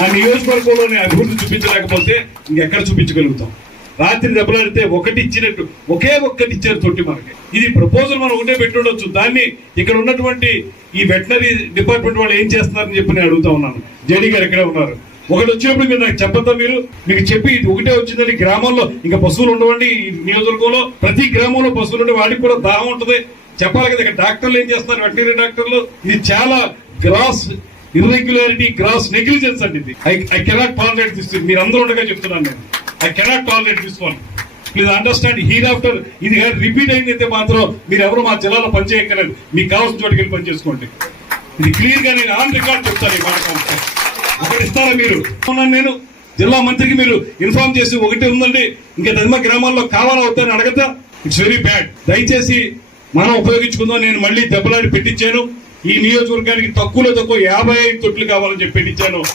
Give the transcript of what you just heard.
ఆ నియోజకవర్గంలోని అభివృద్ధి చూపించలేకపోతే ఇంకెక్కడ చూపించగలుగుతాం? రాత్రి దెబ్బలాడితే ఒకటి ఇచ్చినట్టు ఒకే ఒక్కటి ఇచ్చారు తొట్టి మనకి. ఇది ప్రపోజల్ మనం ఒకటే పెట్టుండొచ్చు. దాన్ని ఇక్కడ ఉన్నటువంటి ఈ వెటనరీ డిపార్ట్మెంట్ వాళ్ళు ఏం చేస్తున్నారని చెప్పి నేను అడుగుతా ఉన్నాను. జేడీ గారు ఎక్కడే ఉన్నారు. ఒకటి వచ్చినప్పుడు మీరు నాకు చెప్పద్దా? మీకు చెప్పి ఇది ఒకటే వచ్చిందని గ్రామాల్లో ఇంకా పశువులు ఉండవండి. ఈ నియోజకవర్గంలో ప్రతి గ్రామంలో పశువులు ఉండే వాడికి కూడా దాహం ఉంటుంది చెప్పాలి కదా. ఇక్కడ డాక్టర్లు ఏం చేస్తున్నారు? వెటనరీ డాక్టర్లు. ఇది చాలా గ్రాస్ ఇర్రెగ్యులారిటీ, గ్రాస్ నెగ్లిజెన్స్ అండి. ఇది ఐ కెనాట్ టాలరేట్ దిస్. మీరు అందరూ ఉండగా చెప్తున్నాను నేను. I cannot tolerate this one. Please understand, hereafter ఇది రిపీట్ అయిందైతే మాత్రం మీరు ఎవరు మా జిల్లాలో పనిచేయక్కర్లేదు. మీకు కావాల్సిన చోటుకి వెళ్ళి పనిచేసుకోండి. ఇది క్లియర్ గా నేను ఆన్ రికార్డ్ చెప్తాను. ఈ మాట ఒకటి ఇస్తారా మీరు? నేను జిల్లా మంత్రికి మీరు ఇన్ఫార్మ్ చేసి ఒకటి ఉందండి ఇంకా తదిమ గ్రామాల్లో కావాలా అవుతాయని అడగతా. It's very bad. దయచేసి మనం ఉపయోగించుకుందాం. నేను మళ్ళీ దెబ్బలాడి పెట్టించాను. ఈ నియోజకవర్గానికి తక్కువ 55 తొట్లు కావాలని చెప్పి పెట్టించాను.